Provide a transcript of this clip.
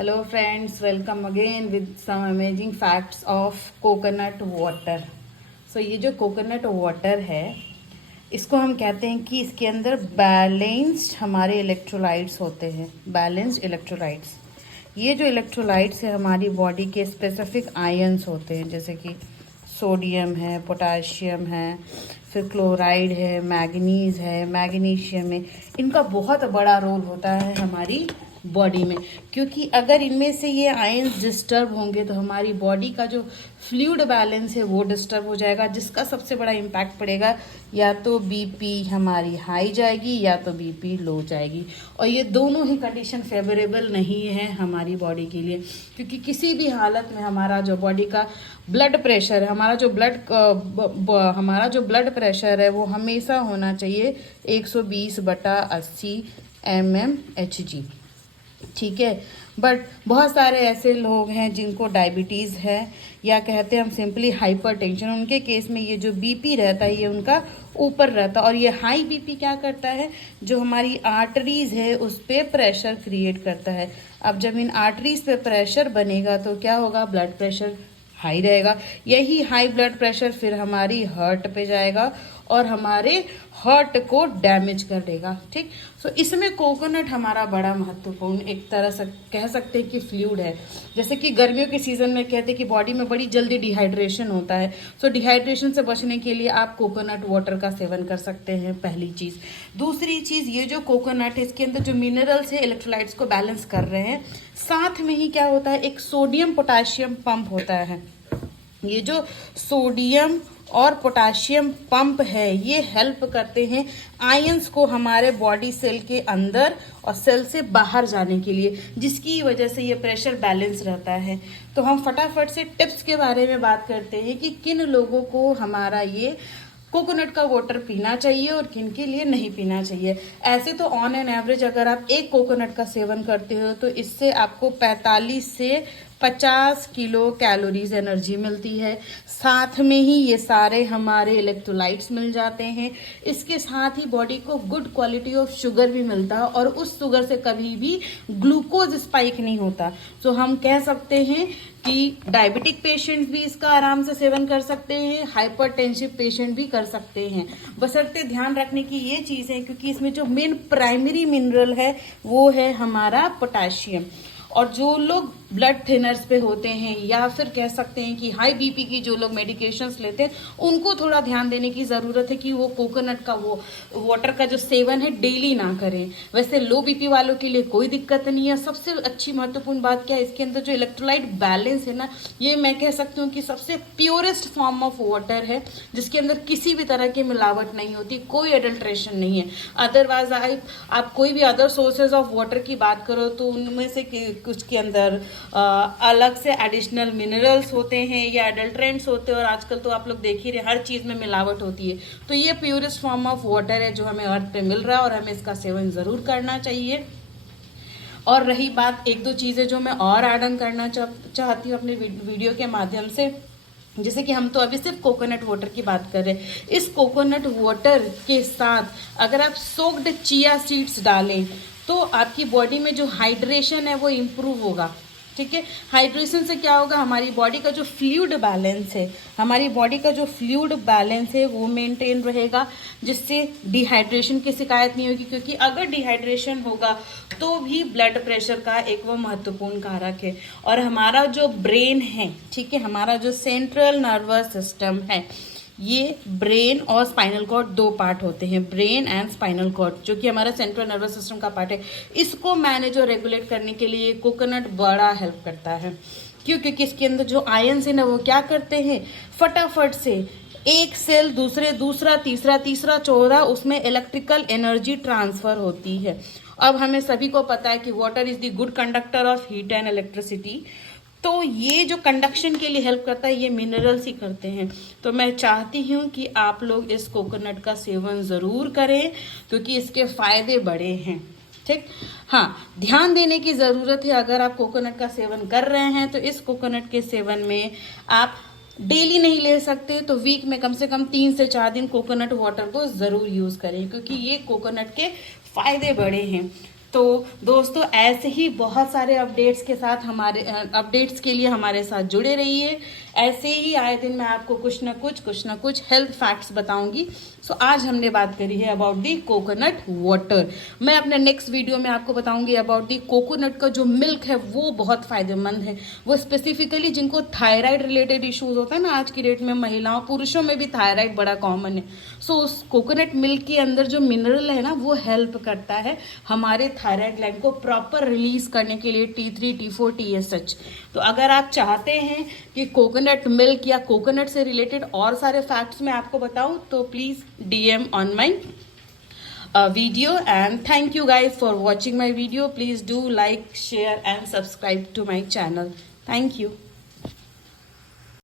Hello friends, welcome again with some amazing facts of coconut water. So ये जो coconut water है इसको हम कहते हैं कि इसके अंदर बैलेंस्ड हमारे इलेक्ट्रोलाइट्स होते हैं। बैलेंस्ड इलेक्ट्रोलाइट्स, ये जो इलेक्ट्रोलाइट्स है हमारी बॉडी के स्पेसिफिक आयंस होते हैं, जैसे कि सोडियम है, पोटाशियम है, फिर क्लोराइड है, मैग्नीज है, मैग्नीशियम है। इनका बहुत बड़ा रोल होता है हमारी बॉडी में, क्योंकि अगर इनमें से ये आयंस डिस्टर्ब होंगे तो हमारी बॉडी का जो फ्लूइड बैलेंस है वो डिस्टर्ब हो जाएगा, जिसका सबसे बड़ा इम्पैक्ट पड़ेगा या तो बीपी हमारी हाई जाएगी या तो बीपी लो जाएगी। और ये दोनों ही कंडीशन फेवरेबल नहीं है हमारी बॉडी के लिए, क्योंकि किसी भी हालत में हमारा जो बॉडी का ब्लड प्रेशर है, हमारा जो ब्लड प्रेशर है वो हमेशा होना चाहिए 120/80 mmHg। ठीक है, बट बहुत सारे ऐसे लोग हैं जिनको डायबिटीज़ है, या कहते हैं हम सिंपली हाइपरटेंशन। उनके केस में ये जो बीपी रहता है ये उनका ऊपर रहता है, और ये हाई बीपी क्या करता है, जो हमारी आर्टरीज है उस पर प्रेशर क्रिएट करता है। अब जब इन आर्टरीज पे प्रेशर बनेगा तो क्या होगा, ब्लड प्रेशर हाई रहेगा। यही हाई ब्लड प्रेशर फिर हमारी हार्ट पे जाएगा और हमारे हार्ट को डैमेज कर देगा। ठीक, सो इसमें कोकोनट हमारा बड़ा महत्वपूर्ण एक तरह से कह सकते हैं कि फ्लूइड है। जैसे कि गर्मियों के सीजन में कहते हैं कि बॉडी में बड़ी जल्दी डिहाइड्रेशन होता है, सो डिहाइड्रेशन से बचने के लिए आप कोकोनट वाटर का सेवन कर सकते हैं, पहली चीज़। दूसरी चीज़, ये जो कोकोनट है इसके अंदर जो मिनरल्स है इलेक्ट्रोलाइट्स को बैलेंस कर रहे हैं। साथ में ही क्या होता है, एक सोडियम पोटाशियम पंप होता है। ये जो सोडियम और पोटाशियम पंप है ये हेल्प करते हैं आयंस को हमारे बॉडी सेल के अंदर और सेल से बाहर जाने के लिए, जिसकी वजह से ये प्रेशर बैलेंस रहता है। तो हम फटाफट से टिप्स के बारे में बात करते हैं कि किन लोगों को हमारा ये कोकोनट का वाटर पीना चाहिए और किन के लिए नहीं पीना चाहिए। ऐसे तो ऑन एन एवरेज अगर आप एक कोकोनट का सेवन करते हो तो इससे आपको 45 से 50 किलो कैलोरीज एनर्जी मिलती है। साथ में ही ये सारे हमारे इलेक्ट्रोलाइट्स मिल जाते हैं। इसके साथ ही बॉडी को गुड क्वालिटी ऑफ शुगर भी मिलता है, और उस शुगर से कभी भी ग्लूकोज स्पाइक नहीं होता। तो हम कह सकते हैं कि डायबिटिक पेशेंट भी इसका आराम से सेवन कर सकते हैं, हाइपरटेंसिव पेशेंट भी कर सकते हैं। बशर्ते ध्यान रखने की ये चीज़ है क्योंकि इसमें जो मेन प्राइमरी मिनरल है वो है हमारा पोटाशियम। और जो लोग ब्लड थिनर्स पे होते हैं या फिर कह सकते हैं कि हाई बीपी की जो लोग मेडिकेशंस लेते हैं उनको थोड़ा ध्यान देने की ज़रूरत है कि वो कोकोनट का वो वाटर का जो सेवन है डेली ना करें। वैसे लो बीपी वालों के लिए कोई दिक्कत नहीं है। सबसे अच्छी महत्वपूर्ण बात क्या है, इसके अंदर जो इलेक्ट्रोलाइट बैलेंस है ना, ये मैं कह सकती हूँ कि सबसे प्योरेस्ट फॉर्म ऑफ वाटर है, जिसके अंदर किसी भी तरह की मिलावट नहीं होती, कोई एडल्ट्रेशन नहीं है। अदरवाइज आप कोई भी अदर सोर्सेज ऑफ वाटर की बात करो तो उनमें से कुछ के अंदर अलग से एडिशनल मिनरल्स होते हैं या एडल्ट्रेंट्स होते हैं, और आजकल तो आप लोग देख ही रहे हर चीज़ में मिलावट होती है। तो ये प्योरेस्ट फॉर्म ऑफ वाटर है जो हमें अर्थ पे मिल रहा है और हमें इसका सेवन ज़रूर करना चाहिए। और रही बात एक दो चीज़ें जो मैं और ऐड ऑन करना चाहती हूँ अपने वीडियो के माध्यम से, जैसे कि हम तो अभी सिर्फ कोकोनट वाटर की बात कर रहे हैं। इस कोकोनट वाटर के साथ अगर आप सोक्ड चिया सीड्स डालें तो आपकी बॉडी में जो हाइड्रेशन है वो इम्प्रूव होगा। ठीक है, हाइड्रेशन से क्या होगा, हमारी बॉडी का जो फ्लूइड बैलेंस है वो मेंटेन रहेगा, जिससे डिहाइड्रेशन की शिकायत नहीं होगी। क्योंकि अगर डिहाइड्रेशन होगा तो भी ब्लड प्रेशर का एक वो महत्वपूर्ण कारक है। और हमारा जो ब्रेन है, ठीक है, हमारा जो सेंट्रल नर्वस सिस्टम है, ये ब्रेन और स्पाइनल कॉर्ड दो पार्ट होते हैं, ब्रेन एंड स्पाइनल कॉर्ड, जो कि हमारा सेंट्रल नर्वस सिस्टम का पार्ट है। इसको मैनेज और रेगुलेट करने के लिए कोकोनट बड़ा हेल्प करता है। क्यों? क्योंकि इसके अंदर जो आयंस है ना वो क्या करते हैं, फटाफट से एक सेल दूसरा तीसरा चौथा, उसमें इलेक्ट्रिकल एनर्जी ट्रांसफर होती है। अब हमें सभी को पता है कि water is the good conductor of heat and electricity. तो ये जो कंडक्शन के लिए हेल्प करता है ये मिनरल्स ही करते हैं। तो मैं चाहती हूँ कि आप लोग इस कोकोनट का सेवन ज़रूर करें क्योंकि इसके फ़ायदे बड़े हैं। ठीक, हाँ, ध्यान देने की ज़रूरत है। अगर आप कोकोनट का सेवन कर रहे हैं तो इस कोकोनट के सेवन में आप डेली नहीं ले सकते, तो वीक में कम से कम 3 से 4 दिन कोकोनट वाटर को ज़रूर यूज़ करें, क्योंकि ये कोकोनट के फ़ायदे बड़े हैं। तो दोस्तों ऐसे ही बहुत सारे अपडेट्स के साथ अपडेट्स के लिए हमारे साथ जुड़े रहिए। ऐसे ही आए दिन मैं आपको कुछ ना कुछ हेल्थ फैक्ट्स बताऊंगी। सो आज हमने बात करी है अबाउट दी कोकोनट वाटर। मैं अपने नेक्स्ट वीडियो में आपको बताऊंगी अबाउट दी कोकोनट का जो मिल्क है वो बहुत फायदेमंद है। वो स्पेसिफिकली जिनको थायराइड रिलेटेड इश्यूज होता है ना, आज की डेट में महिलाओं पुरुषों में भी थायराइड बड़ा कॉमन है। सो उस कोकोनट मिल्क के अंदर जो मिनरल है ना वो हेल्प करता है हमारे थायराइड ग्लैंड को प्रॉपर रिलीज करने के लिए, T3 T4 TSH। तो अगर आप चाहते हैं कि कोकोनट मिल्क या कोकोनट से रिलेटेड और सारे फैक्ट्स मैं आपको बताऊं तो please DM on my video, and thank you guys for watching my video. Please do like, share and subscribe to my channel. Thank you.